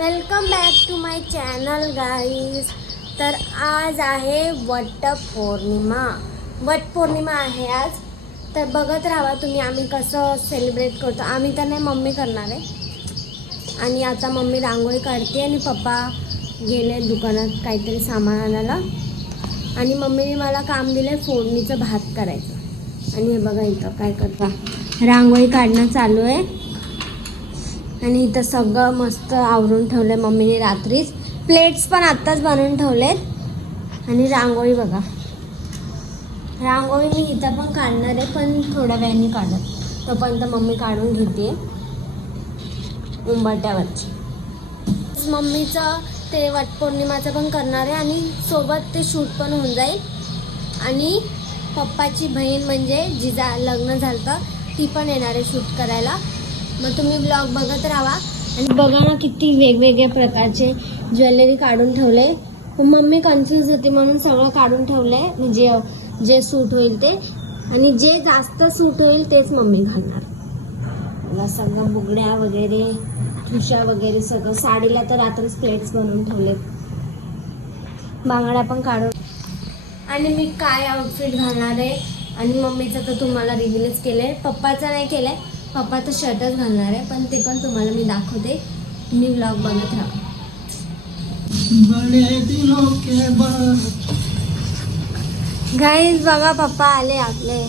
Welcome back to my channel guys. तर आज आहे वटपौर्णिमा आहे आज. तर बघत राहा तुम्ही आम्ही कसं सेलिब्रेट करतो. आम्ही तर नाही, मम्मी करणार आहे. आणि आता मम्मी रांगोळी काढते आणि पप्पा गेले दुकानात काहीतरी सामान आणायला. आणि मम्मीने मला काम दिलं फोडणीचं भात करायचं. आणि हे बघा इथं काय करता, रांगोळी काढणं चालू आहे. आणि इथं सगळं मस्त आवरून ठेवलं आहे मम्मीने रात्रीच. प्लेट्स पण आत्ताच बनवून ठेवलेत. आणि रांगोळी बघा, रांगोळी मी इथं पण काढणार आहे, पण थोड्या वेळाने काढत. तोपर्यंत मम्मी काढून घेते उंबरट्यावरची. मम्मीचं ते वटपौर्णिमाचं पण करणार आहे आणि सोबत ते शूट पण होऊन जाईल. आणि पप्पाची बहीण म्हणजे जिजा लग्न झालं ती पण येणार आहे शूट करायला. मग तुम्ही ब्लॉग बघत राहा. आणि बघा ना किती वेगवेगळ्या प्रकारचे ज्वेलरी काढून ठेवले. मम्मी कन्फ्यूज होती म्हणून सगळं काढून ठेवलं आहे, म्हणजे जे सूट होईल ते. आणि जे जास्त सूट होईल तेच मम्मी घालणार. मला सगळं बुगड्या वगैरे, ठुशा वगैरे सगळं. साडीला तर रात्रीच प्लेट्स बनवून ठेवले. बांगड्या पण काढून. आणि मी काय आउटफिट घालणार आहे आणि मम्मीचं तर तुम्हाला रिव्हीलच केलं आहे. पप्पाचं नाही केलं आहे, पप्पा तर शर्टच घालणार आहे, पण ते पण तुम्हाला मी दाखवते. तुम्ही व्लॉग बघत राहा. गाईज बघा पप्पा आले आपले.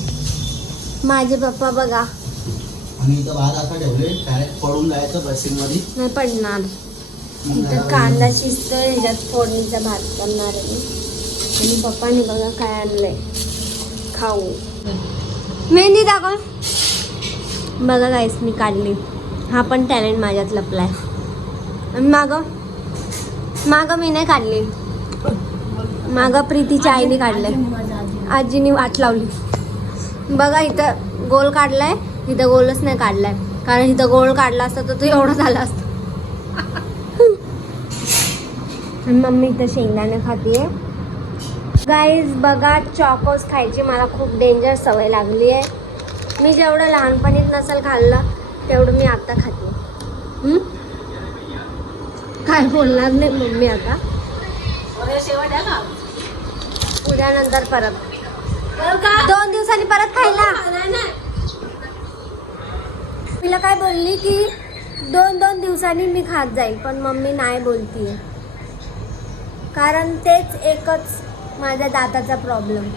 माझे पप्पा बघा. आणि इथं भात असं ठेवले, डायरेक्ट पडून जायचं बसिंगमध्ये. नाही पडणार. इथं कांदा शिजतोय, ह्याच्यात फोडणीचा भात करणार आहे मी. आणि पप्पाने बघा काय आणलंय खाऊ. मेहंदी दाखव. बघा गाईस मी काढली. हा पण टॅलेंट माझ्यात लपलाय. मागं मी नाही काढली. मागं प्रीतीच्या आईने काढलंय. आजीने वाट लावली. बघा इथं गोल काढलाय, इथं गोलच नाही काढलाय. कारण इथं गोल काढला असता तर तो एवढं झाला असतं. मम्मी इथं शेंगदाणे खातीये. गाईज बघा, चॉकोज खायची मला खूप डेंजर सवय लागली आहे. मी जेवढं लहानपणीत नसेल खाल्लं तेवढं मी आता खाते. काय बोलणार नाही मम्मी आता. उद्यानंतर परत 2 दिवसांनी परत खायला. तिला काय बोलली की 2 दिवसांनी मी खात जाईल, पण मम्मी नाही बोलतीये. कारण तेच एकच माझ्या दाताचा प्रॉब्लेम.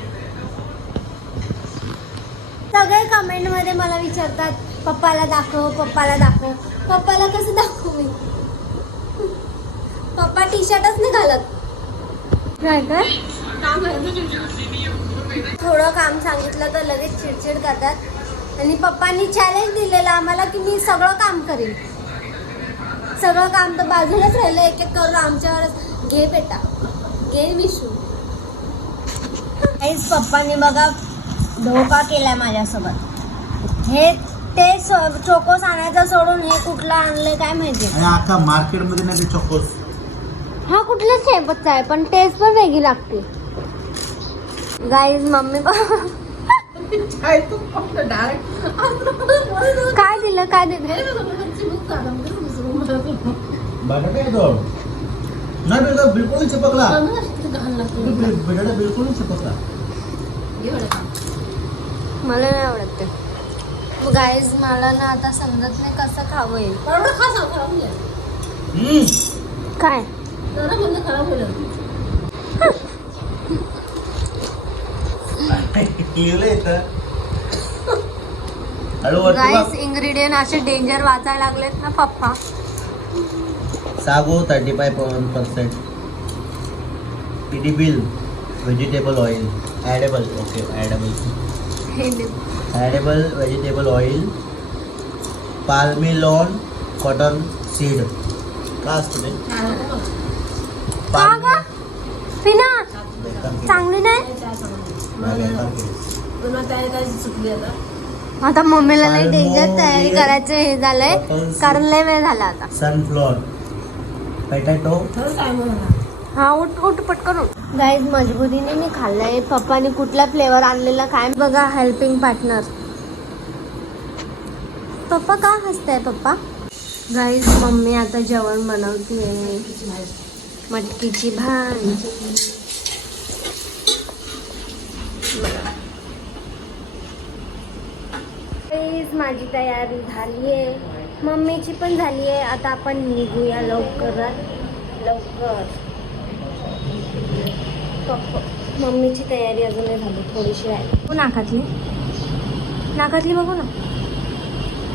सगळे कमेंटमध्ये मला विचारतात पप्पाला दाखव, पप्पाला दाखव. पप्पाला कसं दाखवू मी? पप्पा टी शर्टच नाही घालत. काय काय थोडं काम सांगितलं तर लगेच चिडचिड करतात. आणि पप्पांनी चॅलेंज दिलेलं आम्हाला की मी सगळं काम करेन. सगळं काम तर बाजूलाच राहिलं, एक एक करून आमच्यावरच घे बेटा, घे विशू. काहीच पप्पांनी बघा धोका केलाय माझ्यासोबत. हे ते चोकोस आणायचं सोडून हे कुठलं आणलंय काय माहिती. अख्खा मार्केटमध्ये नाही ते चोकोस. हा कुठलं शेपच आहे, पण टेस्ट पण वेगळी लागते. गाईज मम्मी काय दिलं काय दिलं नाही, बिलकुल नाही चिपकला. बिलकुल नाही चिपकला. मला नाही आवडत ते. गाईज मला ना आता समजत नाही कसं खावं येईल. काय गाईज इंग्रेडियंट असे डेंजर वाचायला लागलेत ना पप्पा. सागो 35%, edible vegetable oil, edible vegetable oil, palmolein cotton seed. का असतं ते? पिना चांगली नाही. आता मम्मीला लय डेंजर तयारी करायचं हे झालंय, कारण लय वेळ झाला आता. Sunflower, potato. हा उठ पटकन उठ. गाईज मजबुरीने मी खाल्लंय. पप्पाने कुठला फ्लेवर आणलेला काय बघा. Helping partner. पप्पा का हसताय पप्पा? गाईस मम्मी आता जेवण बनवते. मटकीची भाजी. गाईस माझी तयारी झाली आहे, मम्मीची पण झाली आहे. आता आपण निघूया लवकरात लवकर. मम्मीची तयारी अजून नाही झाली, थोडीशी आहे. नाकातली नाकातली बघू ना.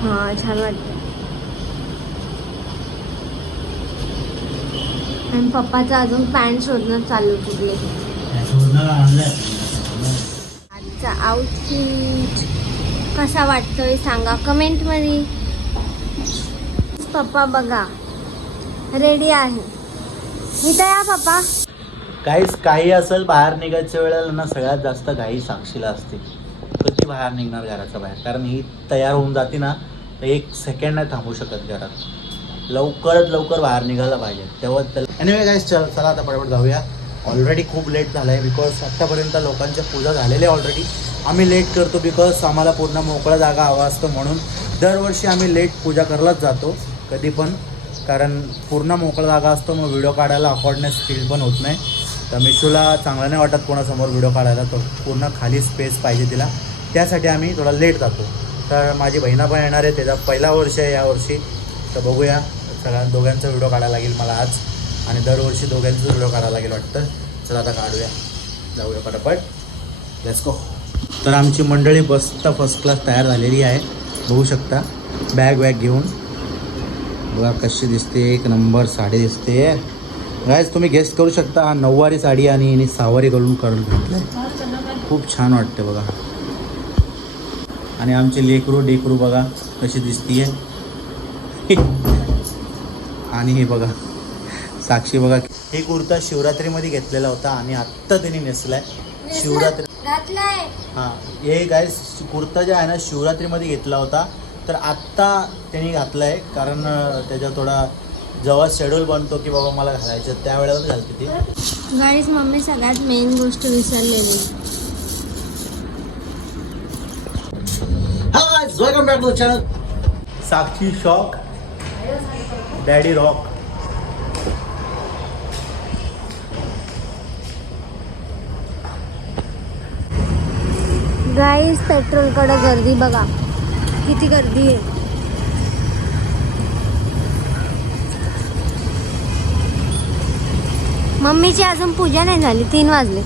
हां छान वाटते. आणि पप्पाचं अजून पॅन्ट शोधणं चालू कुठले. आजचा आउटफिट कसा वाटतोय सांगा कमेंट मध्ये. पप्पा बघा रेडी आहे. इथं या पप्पा. काही असेल बाहेर निघायच्या वेळेला ना सगळ्यात जास्त घाई साक्षीला असते. कधी बाहेर निघणार घराच्या बाहेर, कारण ही तयार होऊन जाते ना तर एक सेकंड नाही थांबू शकत घरात. लवकरात लवकर बाहेर निघायला पाहिजे तेव्हा त्याला. एनिवे गाईस चला आता पटापट जाऊया. ऑलरेडी खूप लेट झालं आहे बिकॉज आत्तापर्यंत लोकांच्या पूजा झालेल्या ऑलरेडी. आम्ही लेट करतो बिकॉज आम्हाला पूर्ण मोकळा जागा हवा असतो, म्हणून दरवर्षी आम्ही लेट पूजा करायलाच जातो कधी पण, कारण पूर्ण मोकळा जागा असतो. मग व्हिडिओ काढायला अकॉर्डनेस फील पण होत नाही. तर मिशूला चांगलं नाही वाटत कोणासमोर व्हिडिओ काढायला, तर पूर्ण खाली स्पेस पाहिजे तिला, त्यासाठी आम्ही थोडा लेट जातो. तर माझी बहिणा पण येणार आहे, त्याचा पहिला वर्ष आहे यावर्षी. तर बघूया, दोघांचा व्हिडिओ काढायला लागेल मला आज, आणि दरवर्षी दोघांचाच व्हिडिओ काढायला लागेल वाटतं. चला आता काढूया, जाऊया पटापट, लेट्स गो. तर आमची मंडळी मस्त फर्स्ट क्लास तयार झालेली आहे, बघू शकता. बॅग घेऊन बघा कशी दिसते, एक नंबर साडी दिसते. गाईज तुम्ही गेस्ट करू शकता, हा 9वारी साडी आणि 6वारी करून घातलं, खूप छान वाटते बघा. आणि आमची डेकरू बघा कशी दिसतीये. आणि हे बघा साक्षी बघा, हे कुर्ता शिवरात्रीमध्ये घेतलेला होता आणि आत्ता त्यांनी नेसलाय शिवरात्री घातलाय. हां, हे गाईज कुर्ता जे आहे ना शिवरात्रीमध्ये घेतला होता, तर आत्ता त्यांनी घातला आहे, कारण त्याचा थोडा जेव्हा शेड्यूल बनतो की बाबा मला घालायचं त्यावेळेला घालते ती. गाईस मम्मी सगळ्यात मेन गोष्ट विसरलेली. Hello guys, welcome back to the channel. Sakshi shock, daddy rock. Guys पेट्रोलकडे गर्दी बघा, किती गर्दी आहे. मम्मीची अजून पूजा नाही झाली, 3 वाजले.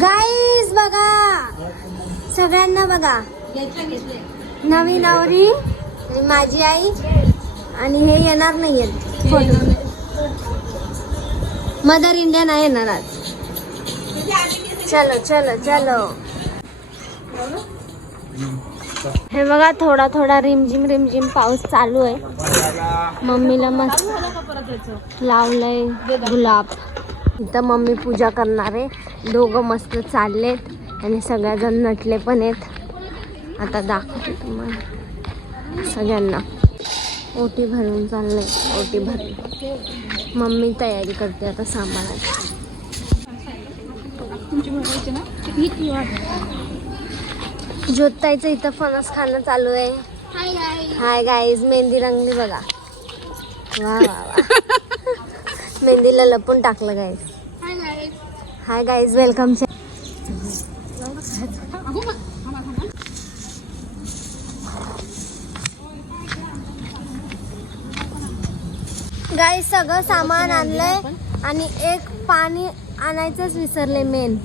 गाईस बघा, सगळ्यांना बघा, नवी नवरी माझी आई आणि हे येणार नाहीयेत फोटो. मदर इंडिया नाही येणार आज. चलो चलो चलो. हे बघा थोडा थोडा रिमझिम पाऊस चालू आहे. मम्मीला मस्त लावलंय गुलाब. इथं मम्मी पूजा करणार आहे. दोघं मस्त चाललेत आणि सगळ्याजण नटले पण आहेत. आता दाखवते तुम्हाला सगळ्यांना. ओटी भरून चाललंय, ओटी भरून. मम्मी तयारी करते आता सांभाळायची. ज्योताईचं इथं फणस खाणं चालू आहे. हाय गाईज, मेहंदी रंगली बघा. वा वा वा. मेहंदीला लपून टाकलं guys. Hi guys, welcome. Guys सगळं सामान आणलंय आणि एक पाणी आणायचंच विसरले मेन.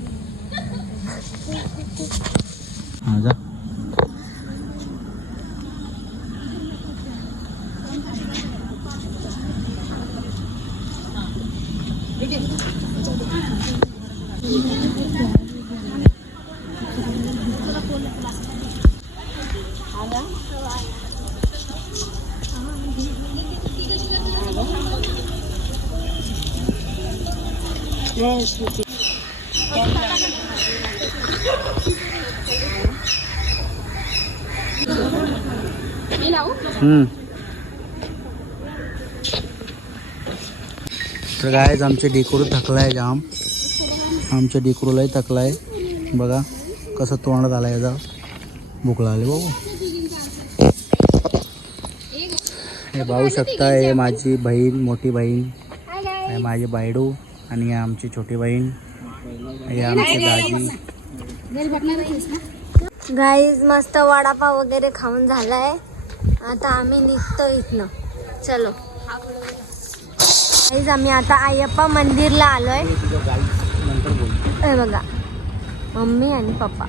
तर गायज आमचे डेकोरू थकलाय जाम. आमच्या डेकोरूलाही थकलाय बघा कसं तोंडात आलाय याचा. भूक लागली बाबू. हे पाहू शकता, हे माझी बहीण, मोठी बहीण, हे माझी बायडू आणि ही आमची छोटी बहीण, हे आमची दाजी. गाईज मस्त वडापाव वगैरे खाऊन झालाय. आता आम्ही निघतो इथनं. चलो गाईज, आम्ही आता अय्यप्पा मंदिरला आलोय. हे बघा मम्मी आणि पप्पा.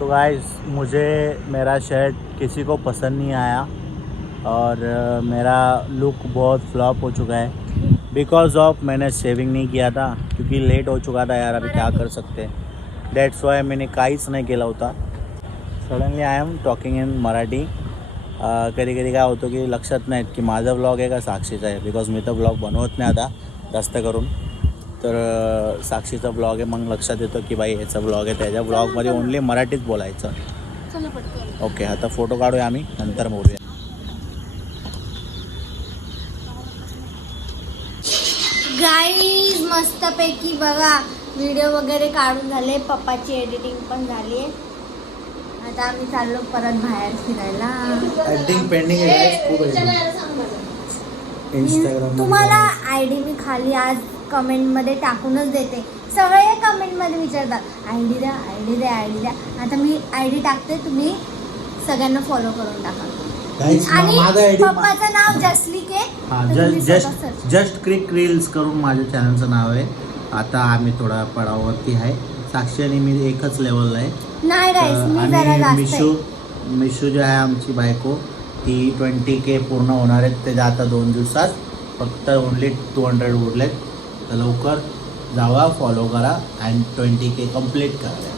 तो गाइस, मुझे मेरा शर्ट किसी को पसंद नहीं आया और मेरा लुक बहुत फ्लॉप हो चुका है बिकॉज ऑफ मैंने शेविंग नहीं किया था, क्योंकि लेट हो चुका था यार. अभी क्या कर सकते हैं, डेट्स वाय मैंने काहीच नाही केला होता. Suddenly I am talking in Marathi. कधी कधी काय होतं की लक्षात नाहीत की माझा ब्लॉग आहे का साक्षीचा आहे, बिकॉज मी तर ब्लॉग बनवत नाही आता जास्त करून. तर साक्षीचा ब्लॉग आहे, मग लक्षात येतं की बाई याचा ब्लॉग आहे, त्याच्या ब्लॉगमध्ये ओनली मराठीच बोलायचं. ओके, आता फोटो काढूया आम्ही, नंतर बोलूया. गाईज मस्तपैकी बघा व्हिडिओ वगैरे काढून झाले, पप्पाची एडिटिंग पण झाली आहे. आता आम्ही चाललो परत बाहेर फिरायला. एडिटिंग पेंडिंग आहे खूप इंस्टाग्राम. तुम्हाला आयडी मी खाली आज कमेंटमध्ये टाकूनच देते. सगळे कमेंटमध्ये विचारतात आयडी द्या, आयडी द्या, आयडी द्या. आता मी आयडी टाकते, तुम्ही सगळ्यांना फॉलो करून टाका. आणि पप्पाचं नाव जसलिके. जस्ट क्रिक रील्स करून माझ्या चॅनलचं नाव आहे. आता आम्ही थोडा पडावावरती आहे. साक्षी आणि मी एकच लेवलला आहे. नाही गाईस, मी जरा आणि जास्त आहे. मिशू जो आहे आमची बायको, ती 20K पूर्ण होणार आहेत त्याच्या आता 2 दिवसात. फक्त ओनली 200 उरलेत. तर लवकर जावा, फॉलो करा आणि 20K कंप्लीट करा.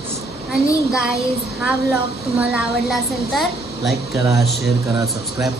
आणि गाईज हा व्लॉग तुम्हाला आवडला असेल तर लाईक करा, शेअर करा, सबस्क्राईब